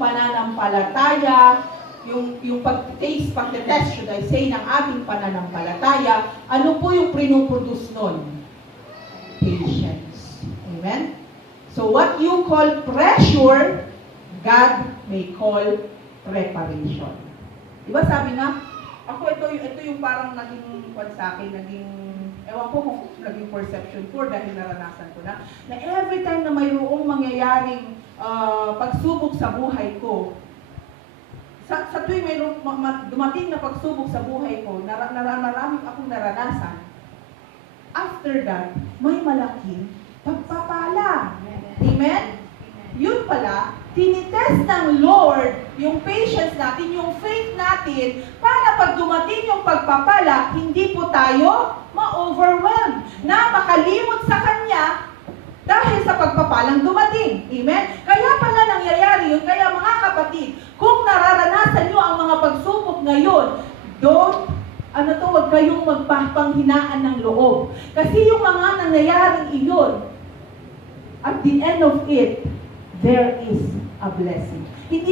pananampalataya, yung pag-test, should I say, ng ating pananampalataya, ano po yung pinuproduce nun? Patience. Amen? So what you call pressure, God may call preparation. Diba sabi nga, ako ito yung parang naging sa akin, ewan ko kung naging perception ko dahil naranasan ko na every time na mayroong mangyayaring pagsubok sa buhay ko, sa tuwing mayroong dumating na pagsubok sa buhay ko, marami akong naranasan, after that, may malaking pagpapala. Amen? Yun pala, tinitest ng Lord yung patience natin, yung faith natin, para pag dumating yung pagpapala, hindi po tayo ma-overwhelm, na makalimot sa Kanya dahil sa pagpapalang dumating. Amen? Kaya pala nangyayari yun. Kaya mga kapatid, kung nararanasan nyo ang mga pagsubok ngayon, huwag kayong magpapanghinaan ng loob. Kasi yung mga nangyayaring iyon, at the end of it, there is a blessing. Hindi